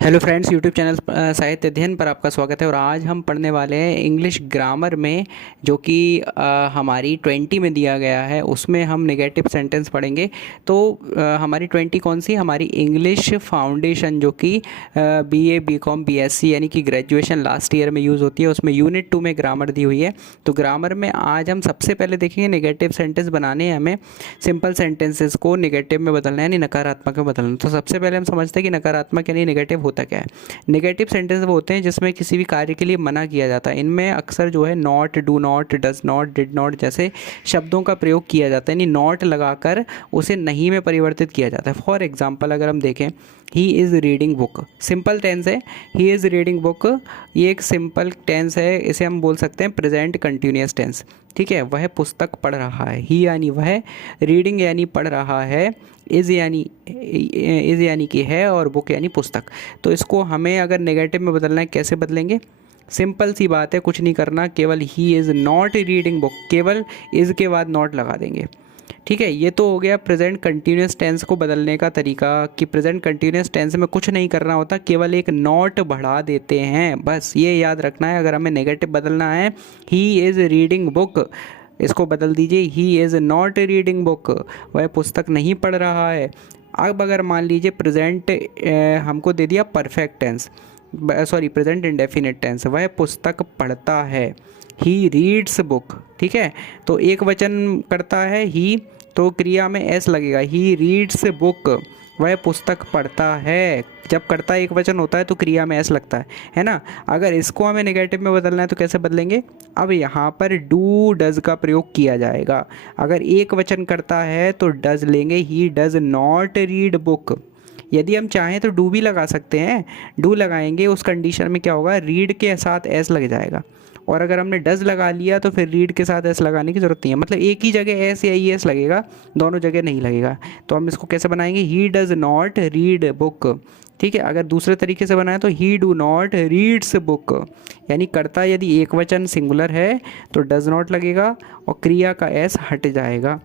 Hello friends, YouTube channel साहित्य अध्ययन पर आपका स्वागत है। और आज हम पढ़ने वाले हैं इंग्लिश ग्रामर में, जो कि हमारी 20 में दिया गया है। उसमें हम नेगेटिव सेंटेंस पढ़ेंगे। तो हमारी 20 कौन सी? हमारी इंग्लिश फाउंडेशन, जो कि बीए, बीकॉम, बीएससी यानी कि ग्रेजुएशन लास्ट ईयर में यूज़ होती है। उसमें यूनिट 2 में ग्रामर दी हुई है। तो ग्रामर में आज हम सबसे पहले देखेंगे नेगेटिव सेंटेंस बनाने हैं हमें। सिंपल सेंटेंसेस को नेगेटिव में बदलना है, यानी नकारात्मक में बदलना। तो सबसे पहले हम समझते हैं कि नकारात्मक यानी नेगेटिव होता क्या है। नेगेटिव सेंटेंस वो होते हैं जिसमें किसी भी कार्य के लिए मना किया जाता है। इनमें अक्सर जो है not, do not, does not, did not जैसे शब्दों का प्रयोग किया जाता है, यानी नॉट लगाकर उसे नहीं में परिवर्तित किया जाता है। फॉर एग्जाम्पल अगर हम देखें, he is reading book, simple tense है। ही इज़ रीडिंग बुक, ये एक सिंपल टेंस है। इसे हम बोल सकते हैं प्रेजेंट कंटिन्यूस टेंस। ठीक है, वह पुस्तक पढ़ रहा है। ही यानी वह, रीडिंग यानी पढ़ रहा है, इज़ यानी कि है, और बुक यानी पुस्तक। तो इसको हमें अगर नेगेटिव में बदलना है, कैसे बदलेंगे? सिंपल सी बात है, कुछ नहीं करना, केवल ही इज़ नॉट रीडिंग बुक, केवल इज़ के बाद नॉट लगा देंगे। ठीक है, ये तो हो गया प्रेजेंट कंटिन्यूस टेंस को बदलने का तरीका, कि प्रेजेंट कंटिन्यूस टेंस में कुछ नहीं करना होता, केवल एक नॉट बढ़ा देते हैं। बस ये याद रखना है। अगर हमें नेगेटिव बदलना है, ही इज़ रीडिंग बुक, इसको बदल दीजिए ही इज़ नॉट रीडिंग बुक, वह पुस्तक नहीं पढ़ रहा है। अब अगर मान लीजिए प्रेजेंट हमको दे दिया perfect tense, sorry present indefinite tense, वह पुस्तक पढ़ता है। He reads book. ठीक है, तो एक वचन करता है ही, तो क्रिया में एस लगेगा। ही रीड्स बुक, वह पुस्तक पढ़ता है। जब कर्ता एक वचन होता है तो क्रिया में एस लगता है ना। अगर इसको हमें नेगेटिव में बदलना है तो कैसे बदलेंगे? अब यहाँ पर डू डज का प्रयोग किया जाएगा। अगर एक वचन करता है तो डज लेंगे, ही डज नॉट रीड बुक। यदि हम चाहें तो डू भी लगा सकते हैं। डू लगाएंगे, उस कंडीशन में क्या होगा, रीड के साथ एस लग जाएगा। और अगर हमने डज लगा लिया तो फिर रीड के साथ एस लगाने की ज़रूरत नहीं है। मतलब एक ही जगह एस या ई एस लगेगा, दोनों जगह नहीं लगेगा। तो हम इसको कैसे बनाएंगे? ही डज नॉट रीड बुक। ठीक है, अगर दूसरे तरीके से बनाए तो ही डू नॉट रीड्स बुक, यानी कर्ता यदि एक वचन सिंगुलर है तो डज नॉट लगेगा और क्रिया का एस हट जाएगा।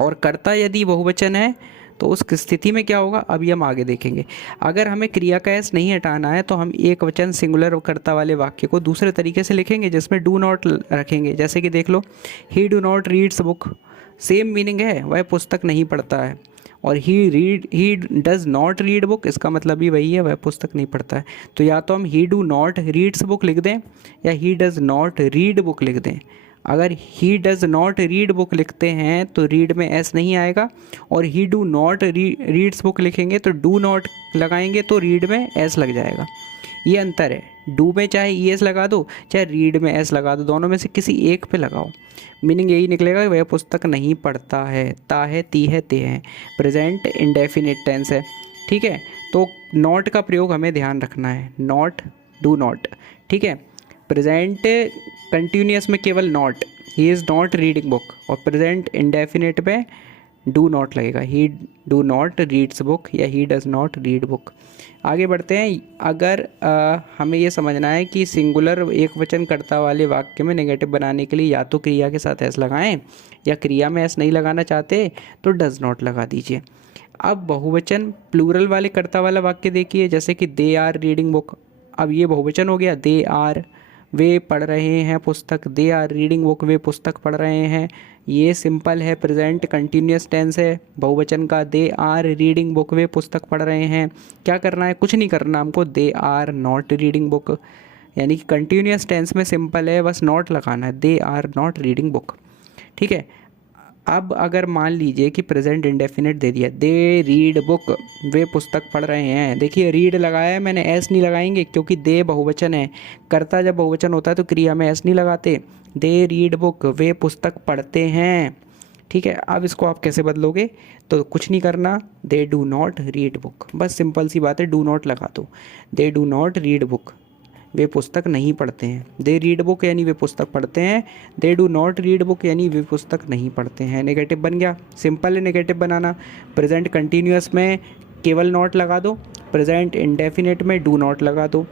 और कर्ता यदि बहुवचन है तो उस स्थिति में क्या होगा, अभी हम आगे देखेंगे। अगर हमें क्रिया का एस नहीं हटाना है तो हम एक वचन सिंगुलर और कर्ता वाले वाक्य को दूसरे तरीके से लिखेंगे, जिसमें डू नॉट रखेंगे। जैसे कि देख लो, he do not reads book, same meaning है, वह पुस्तक नहीं पढ़ता है। और he does not read book, इसका मतलब भी वही है, वह पुस्तक नहीं पढ़ता है। तो या तो हम ही डू नॉट रीड्स बुक लिख दें या ही डज नॉट रीड बुक लिख दें। अगर ही डज़ नॉट रीड बुक लिखते हैं तो रीड में एस नहीं आएगा, और ही डू नॉट रीड्स बुक लिखेंगे तो डू नॉट लगाएंगे तो रीड में एस लग जाएगा। ये अंतर है। डू में चाहे ई एस लगा दो, चाहे रीड में एस लगा दो, दोनों में से किसी एक पे लगाओ, मीनिंग यही निकलेगा कि वह पुस्तक नहीं पढ़ता है। ता है, ती है, ते है, प्रेजेंट इंडेफिनिट टेंस है। ठीक है, तो नॉट का प्रयोग हमें ध्यान रखना है, नॉट, डू नॉट। ठीक है, प्रेजेंट कंटिन्यूस में केवल not, he is not reading book, और प्रेजेंट इंडेफिनिट में डू नॉट लगेगा, he do not reads book या he does not read book. आगे बढ़ते हैं। अगर हमें ये समझना है कि सिंगुलर एक वचन कर्ता वाले वाक्य में नेगेटिव बनाने के लिए या तो क्रिया के साथ एस लगाएं, या क्रिया में एस नहीं लगाना चाहते तो डज़ नॉट लगा दीजिए। अब बहुवचन प्लूरल वाले कर्ता वाला वाक्य देखिए, जैसे कि दे आर रीडिंग बुक। अब ये बहुवचन हो गया, दे आर, वे पढ़ रहे हैं पुस्तक, दे आर रीडिंग बुक, वे पुस्तक पढ़ रहे हैं। ये सिंपल है, प्रेजेंट कंटिन्यूस टेंस है बहुवचन का। दे आर रीडिंग बुक, वे पुस्तक पढ़ रहे हैं। क्या करना है? कुछ नहीं करना हमको, they are not reading book, यानी कि कंटिन्यूस टेंस में सिंपल है, बस नॉट लगाना है, they are not reading book. ठीक है, अब अगर मान लीजिए कि प्रेजेंट इंडेफिनिट दे दिया, दे रीड बुक, वे पुस्तक पढ़ रहे हैं। देखिए रीड लगाया है मैंने, एस नहीं लगाएंगे क्योंकि दे बहुवचन है। कर्ता जब बहुवचन होता है तो क्रिया में एस नहीं लगाते। दे रीड बुक, वे पुस्तक पढ़ते हैं। ठीक है, अब इसको आप कैसे बदलोगे? तो कुछ नहीं करना, they do not read book, बस सिंपल सी बात है, डू नॉट लगा दो। They do not read book, वे पुस्तक नहीं पढ़ते हैं। दे रीड बुक यानी वे पुस्तक पढ़ते हैं, दे डू नॉट रीड बुक यानी वे पुस्तक नहीं पढ़ते हैं। नेगेटिव बन गया, सिंपल है नेगेटिव बनाना। प्रेजेंट कंटिन्यूअस में केवल नॉट लगा दो, प्रेजेंट इंडेफिनिट में डू नॉट लगा दो।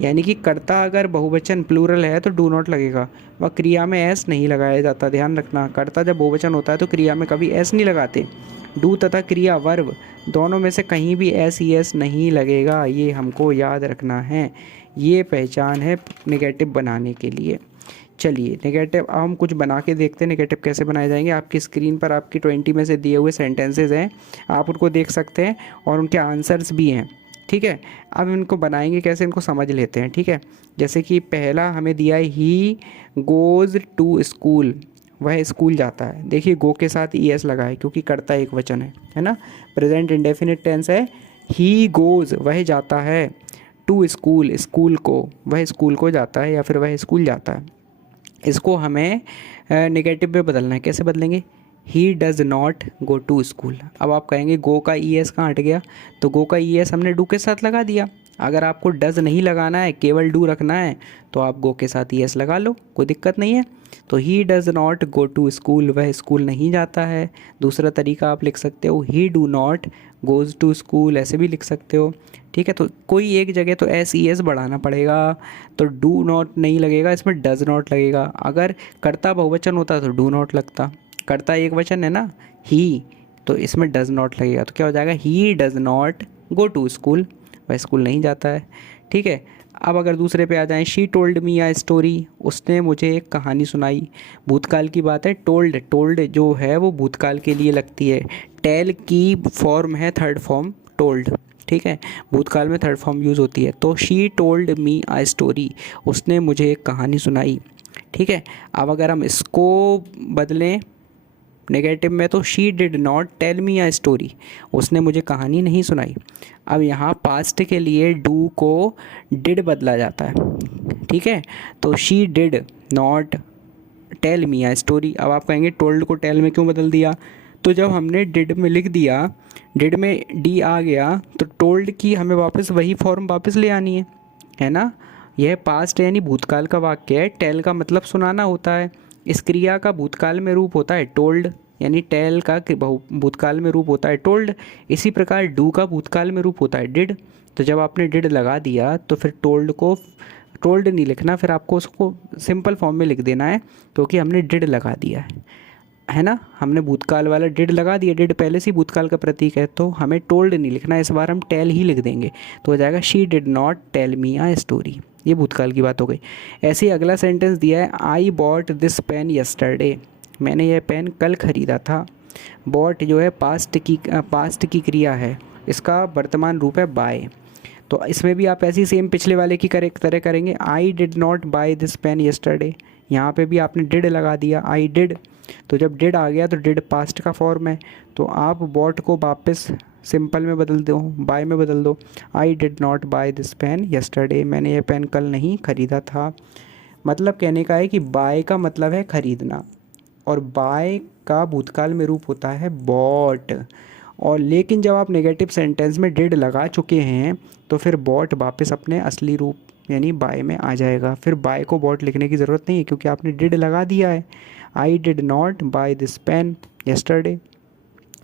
यानी कि कर्ता अगर बहुवचन प्लूरल है तो डू नॉट लगेगा, वह क्रिया में एस नहीं लगाया जाता। ध्यान रखना, कर्ता जब बहुवचन होता है तो क्रिया में कभी एस नहीं लगाते। डू तथा क्रिया वर्ब दोनों में से कहीं भी एस ई एस नहीं लगेगा, ये हमको याद रखना है। ये पहचान है नेगेटिव बनाने के लिए। चलिए नेगेटिव अब हम कुछ बना के देखते हैं नेगेटिव कैसे बनाए जाएंगे। आपकी स्क्रीन पर आपकी 20 में से दिए हुए सेंटेंसेस हैं, आप उनको देख सकते हैं और उनके आंसर्स भी हैं। ठीक है, अब इनको बनाएंगे कैसे, इनको समझ लेते हैं। ठीक है, जैसे कि पहला हमें दिया है ही गोज़ टू स्कूल, वह स्कूल जाता है। देखिए गो के साथ ई एस लगा है क्योंकि कर्ता एक वचन है ना। प्रेजेंट इंडेफिनिट टेंस है, ही गोज़ वह जाता है, टू स्कूल स्कूल को, वह स्कूल को जाता है या फिर वह स्कूल जाता है। इसको हमें नेगेटिव में बदलना है। कैसे बदलेंगे, he does not go to school. अब आप कहेंगे गो का ई एस कहाँ हट गया, तो गो का ई एस हमने डू के साथ लगा दिया। अगर आपको डज़ नहीं लगाना है, केवल डू रखना है, तो आप गो के साथ ई एस लगा लो, कोई दिक्कत नहीं है। तो he does not go to school, वह स्कूल नहीं जाता है। दूसरा तरीका आप लिख सकते हो, he do not goes to school, ऐसे भी लिख सकते हो। ठीक है, तो कोई एक जगह तो एस ई एस बढ़ाना पड़ेगा, तो डू नॉट नहीं लगेगा, इसमें डज़ नॉट लगेगा। अगर कर्ता बहुवचन होता तो डू नॉट लगता, कर्ता एक वचन है ना ही, तो इसमें डज़ नॉट लगेगा। तो क्या हो जाएगा, he does not go to school, वह स्कूल नहीं जाता है। ठीक है, अब अगर दूसरे पे आ जाएं, she told me a story, उसने मुझे एक कहानी सुनाई। भूतकाल की बात है, टोल्ड टोल्ड जो है वो भूतकाल के लिए लगती है। टेल की फॉर्म है थर्ड फॉर्म टोल्ड। ठीक है, भूतकाल में थर्ड फॉर्म यूज़ होती है। तो she told me a story, उसने मुझे एक कहानी सुनाई। ठीक है, अब अगर हम इसको बदलें नेगेटिव में, तो she did not tell me a story, उसने मुझे कहानी नहीं सुनाई। अब यहाँ पास्ट के लिए डू को डिड बदला जाता है। ठीक है, तो she did not tell me a story. अब आप कहेंगे टोल्ड को टेल में क्यों बदल दिया, तो जब हमने डिड में लिख दिया, डिड में डी आ गया, तो टोल्ड की हमें वापस वही फॉर्म वापस ले आनी है ना। यह पास्ट यानी भूतकाल का वाक्य है, टेल का मतलब सुनाना होता है। इस क्रिया का भूतकाल में रूप होता है टोल्ड, यानी टेल का भूतकाल में रूप होता है टोल्ड। इसी प्रकार डू का भूतकाल में रूप होता है डिड। तो जब आपने डिड लगा दिया तो फिर टोल्ड को टोल्ड नहीं लिखना, फिर आपको उसको सिंपल फॉर्म में लिख देना है, क्योंकि हमने डिड लगा दिया है ना। हमने भूतकाल वाला डिड लगा दिया, डिड पहले से ही भूतकाल का प्रतीक है, तो हमें टोल्ड नहीं लिखना, इस बार हम टेल ही लिख देंगे। तो हो जाएगा she did not tell me a story, ये भूतकाल की बात हो गई। ऐसे ही अगला सेंटेंस दिया है, I bought this pen yesterday, मैंने यह पेन कल ख़रीदा था। बॉट जो है पास्ट की क्रिया है, इसका वर्तमान रूप है बाय। तो इसमें भी आप ऐसी सेम पिछले वाले की तरह करेंगे, I did not buy this pen yesterday. यहाँ पे भी आपने डिड लगा दिया, आई डिड। तो जब डिड आ गया तो डिड पास्ट का फॉर्म है, तो आप बॉट को वापस सिंपल में बदल दो, बाय में बदल दो। I did not buy this pen yesterday, मैंने ये पेन कल नहीं ख़रीदा था। मतलब कहने का है कि बाय का मतलब है ख़रीदना, और बाय का भूतकाल में रूप होता है बॉट। और लेकिन जब आप नेगेटिव सेंटेंस में डिड लगा चुके हैं, तो फिर बॉट वापस अपने असली रूप यानी बाय में आ जाएगा। फिर बाय को बॉट लिखने की ज़रूरत नहीं है, क्योंकि आपने डिड लगा दिया है। I did not buy this pen yesterday.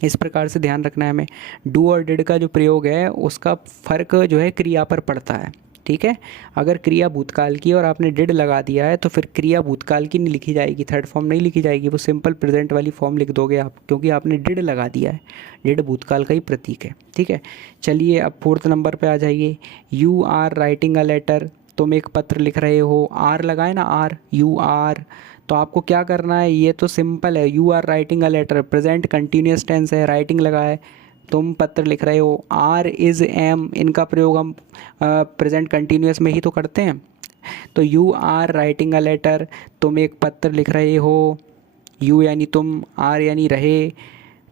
इस प्रकार से ध्यान रखना है हमें। डू और डिड का जो प्रयोग है उसका फ़र्क जो है क्रिया पर पड़ता है। ठीक है, अगर क्रिया भूतकाल की और आपने डिड लगा दिया है, तो फिर क्रिया भूतकाल की नहीं लिखी जाएगी, थर्ड फॉर्म नहीं लिखी जाएगी, वो सिंपल प्रेजेंट वाली फॉर्म लिख दोगे आप, क्योंकि आपने डिड लगा दिया है। डिड भूतकाल का ही प्रतीक है। ठीक है, चलिए अब फोर्थ नंबर पे आ जाइए। You are writing a letter, तुम एक पत्र लिख रहे हो। आर लगाए ना, आर, यू आर। तो आपको क्या करना है, ये तो सिंपल है, you are writing a letter, present continuous tense है, राइटिंग लगा है, तुम पत्र लिख रहे हो। आर इज़ एम, इनका प्रयोग हम प्रेजेंट कंटिन्यूस में ही तो करते हैं। तो you are writing a letter, तुम एक पत्र लिख रहे हो। यू यानी तुम, आर यानी रहे,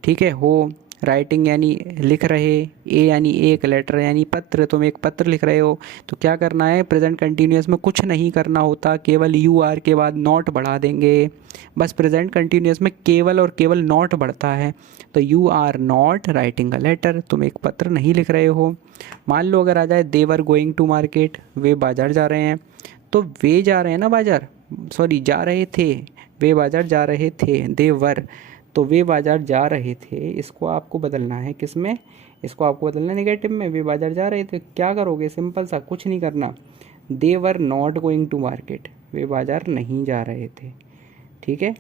ठीक है, हो, राइटिंग यानी लिख रहे, ए यानी एक, लेटर यानी पत्र, तुम एक पत्र लिख रहे हो। तो क्या करना है, प्रेजेंट कंटिन्यूस में कुछ नहीं करना होता, केवल यू आर के बाद नॉट बढ़ा देंगे। बस प्रेजेंट कंटिन्यूस में केवल और केवल नॉट बढ़ता है। तो you are not writing a letter, तुम एक पत्र नहीं लिख रहे हो। मान लो अगर आ जाए दे वर गोइंग टू मार्केट, वे बाज़ार जा रहे हैं। तो वे जा रहे हैं ना बाज़ार, सॉरी जा रहे थे, वे बाज़ार जा रहे थे, दे वर, तो वे बाज़ार जा रहे थे, इसको आपको बदलना है किस में, इसको आपको बदलना है नेगेटिव में। वे बाज़ार जा रहे थे, क्या करोगे, सिंपल सा, कुछ नहीं करना। They were not going to market, वे बाज़ार नहीं जा रहे थे। ठीक है,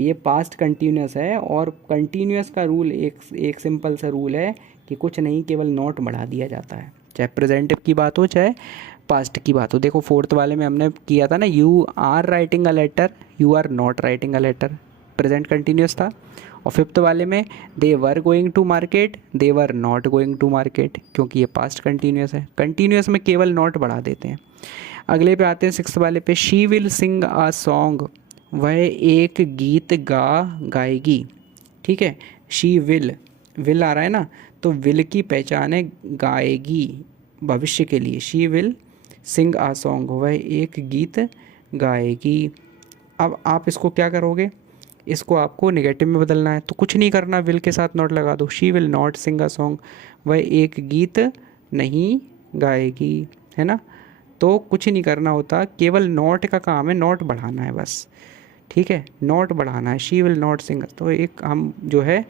ये पास्ट कंटिन्यूस है, और कंटिन्यूस का रूल एक सिंपल सा रूल है कि कुछ नहीं, केवल नॉट बढ़ा दिया जाता है, चाहे प्रेजेंट की बात हो चाहे पास्ट की बात हो। देखो फोर्थ वाले में हमने किया था ना, you are writing a letter, you are not writing a letter, present continuous था। और फिफ्थ वाले में they were going to market, they were not going to market, क्योंकि ये पास्ट कंटिन्यूस है। कंटिन्यूस में केवल नॉट बढ़ा देते हैं। अगले पे आते हैं सिक्स्थ वाले पे, she will sing a song, वह एक गीत गाएगी। ठीक है, शी विल आ रहा है ना, तो विल की पहचान है गाएगी, भविष्य के लिए। She will sing uh song, वह एक गीत गाएगी। अब आप इसको क्या करोगे, इसको आपको नेगेटिव में बदलना है, तो कुछ नहीं करना, विल के साथ नॉट लगा दो। She will not sing a song, वह एक गीत नहीं गाएगी, है ना। तो कुछ नहीं करना होता, केवल नॉट का काम है, नॉट बढ़ाना है बस। ठीक है, नॉट बढ़ाना है, शी विल नॉट सिंग। तो एक हम जो है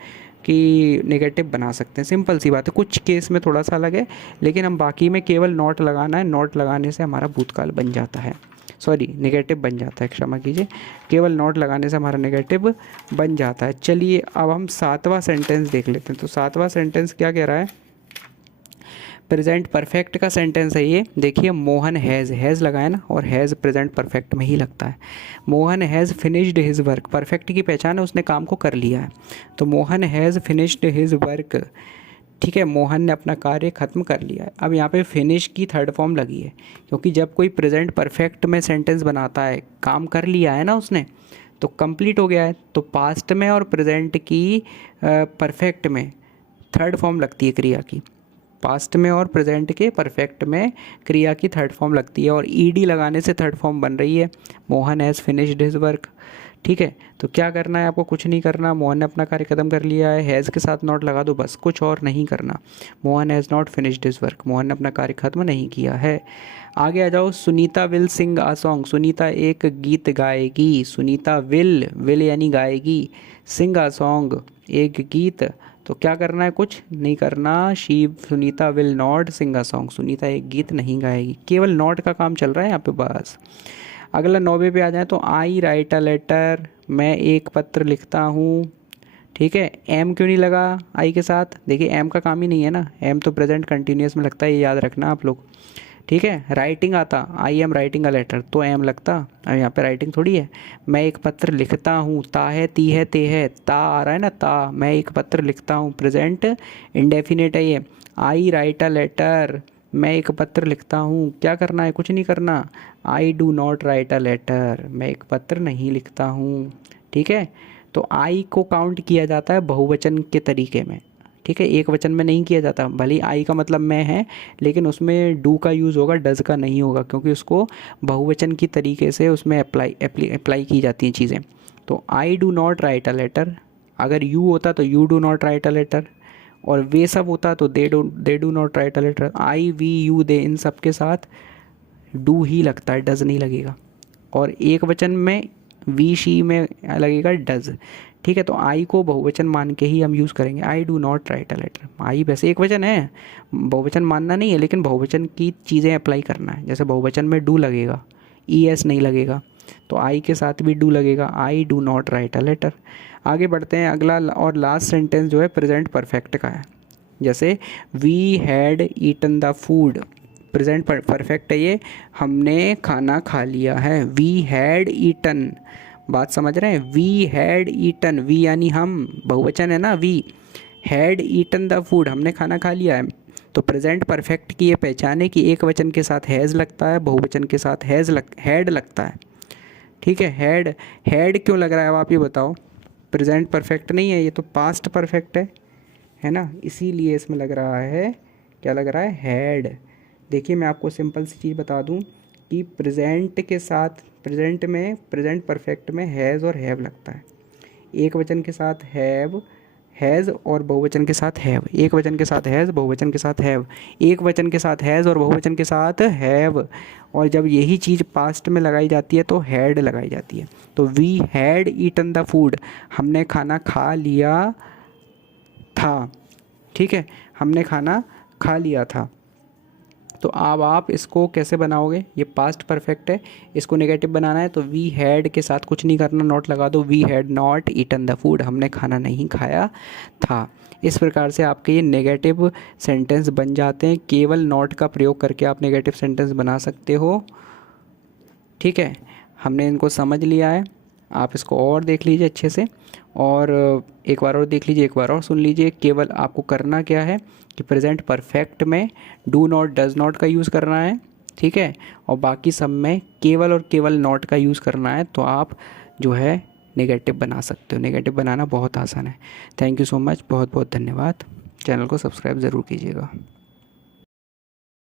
कि नेगेटिव बना सकते हैं, सिंपल सी बात है। कुछ केस में थोड़ा सा अलग है, लेकिन हम बाकी में केवल नॉट लगाना है, नॉट लगाने से हमारा भूतकाल बन जाता है, सॉरी नेगेटिव बन जाता है, क्षमा कीजिए, केवल नॉट लगाने से हमारा नेगेटिव बन जाता है। चलिए अब हम सातवां सेंटेंस देख लेते हैं। तो सातवां सेंटेंस क्या कह रहा है, प्रेजेंट परफेक्ट का सेंटेंस है ये। देखिए, मोहन हैज़ लगाया ना, और हैज़ प्रेजेंट परफेक्ट में ही लगता है। Mohan has finished his work, perfect की पहचान है, उसने काम को कर लिया है। तो Mohan has finished his work, ठीक है, मोहन ने अपना कार्य खत्म कर लिया है। अब यहाँ पे फिनिश की थर्ड फॉर्म लगी है, क्योंकि जब कोई प्रेजेंट परफेक्ट में सेंटेंस बनाता है, काम कर लिया है ना उसने, तो कंप्लीट हो गया है। तो पास्ट में और प्रेजेंट की परफेक्ट में थर्ड फॉर्म लगती है क्रिया की, पास्ट में और प्रेजेंट के परफेक्ट में क्रिया की थर्ड फॉर्म लगती है, और ईडी लगाने से थर्ड फॉर्म बन रही है, Mohan has finished his work. ठीक है, तो क्या करना है आपको, कुछ नहीं करना, मोहन ने अपना कार्य खत्म कर लिया है, हैज़ के साथ नॉट लगा दो बस, कुछ और नहीं करना। Mohan has not finished his work, Mohan ने अपना कार्य खत्म नहीं किया है। आगे आ जाओ, Sunita will sing uh song, Sunita एक गीत गाएगी। सुनीता विल यानी गाएगी, सिंग आ सॉन्ग एक गीत, तो क्या करना है, कुछ नहीं करना। Sunita will not sing a song, Sunita एक गीत नहीं गाएगी, केवल नॉट का काम चल रहा है यहाँ पे बस। अगला 9वें पे आ जाए तो आई राइट अ लेटर, मैं एक पत्र लिखता हूँ। ठीक है, एम क्यों नहीं लगा आई के साथ, देखिए एम का काम ही नहीं है ना, एम तो प्रेजेंट कंटिन्यूस में लगता है, ये याद रखना आप लोग। ठीक है, राइटिंग आता, I am writing a letter, तो एम लगता, अब यहाँ पे राइटिंग थोड़ी है। मैं एक पत्र लिखता हूँ, ता है ती है ते है, ता आ रहा है ना, ता, मैं एक पत्र लिखता हूँ, प्रेजेंट इंडेफिनेट है ये। आई राइट अ लेटर, मैं एक पत्र लिखता हूँ, क्या करना है, कुछ नहीं करना। I do not write a letter, मैं एक पत्र नहीं लिखता हूँ। ठीक है, तो आई को काउंट किया जाता है बहुवचन के तरीके में। ठीक है, एक वचन में नहीं किया जाता, भले ही आई का मतलब मैं है, लेकिन उसमें डू का यूज़ होगा, डज का नहीं होगा, क्योंकि उसको बहुवचन की तरीके से उसमें अप्लाई की जाती हैं चीज़ें। तो I do not write a letter, अगर यू होता तो you do not write a letter, और वे सब होता तो they do not write a letter. I we you they, इन सब के साथ डू ही लगता है, डज नहीं लगेगा। और एक वचन में वी शी में लगेगा डज। ठीक है, तो आई को बहुवचन मान के ही हम यूज़ करेंगे, I do not write a letter. I वैसे एक वचन है, बहुवचन मानना नहीं है, लेकिन बहुवचन की चीज़ें अप्लाई करना है। जैसे बहुवचन में डू लगेगा, ई एस नहीं लगेगा, तो आई के साथ भी डू लगेगा, I do not write a letter. आगे बढ़ते हैं, अगला और लास्ट सेंटेंस जो है प्रेजेंट परफेक्ट का है। जैसे we had eaten the food, present perfect है ये, हमने खाना खा लिया है। वी हैड ईटन, बात समझ रहे हैं, वी हैड ईटन, वी यानी हम, बहुवचन है ना, we had eaten the food, हमने खाना खा लिया है। तो प्रेजेंट परफेक्ट की ये पहचान है कि एक वचन के साथ हैज़ लगता है, बहुवचन के साथ हैड लगता है। ठीक है, हैड क्यों लग रहा है, अब आप ये बताओ, प्रेजेंट परफेक्ट नहीं है ये, तो पास्ट परफेक्ट है ना, इसीलिए इसमें लग रहा है, क्या लग रहा है, हैड। देखिए मैं आपको सिंपल सी चीज़ बता दूं कि प्रेजेंट के साथ, प्रेजेंट में, प्रेजेंट परफेक्ट में हैज़ और हैव लगता है। एक वचन के साथ हैज़ और बहुवचन के साथ हैव, एक वचन के साथ हैज़, बहुवचन के साथ हैव, एक वचन के साथ हैज़ और बहुवचन के साथ हैव। और जब यही चीज़ पास्ट में लगाई जाती है तो हैड लगाई जाती है। तो we had eaten the food, हमने खाना खा लिया था। ठीक है, हमने खाना खा लिया था। तो अब आप इसको कैसे बनाओगे, ये पास्ट परफेक्ट है, इसको नेगेटिव बनाना है तो वी हैड के साथ कुछ नहीं करना, नॉट लगा दो, we had not eaten the food, हमने खाना नहीं खाया था। इस प्रकार से आपके ये नेगेटिव सेंटेंस बन जाते हैं। केवल नॉट का प्रयोग करके आप नेगेटिव सेंटेंस बना सकते हो। ठीक है, हमने इनको समझ लिया है। आप इसको और देख लीजिए अच्छे से, और एक बार और देख लीजिए, एक बार और सुन लीजिए। केवल आपको करना क्या है कि प्रेजेंट परफेक्ट में डू नॉट डज़ नॉट का यूज़ करना है, ठीक है, और बाकी सब में केवल और केवल नॉट का यूज़ करना है, तो आप जो है नेगेटिव बना सकते हो। नेगेटिव बनाना बहुत आसान है। थैंक यू सो मच, बहुत बहुत धन्यवाद। चैनल को सब्सक्राइब ज़रूर कीजिएगा।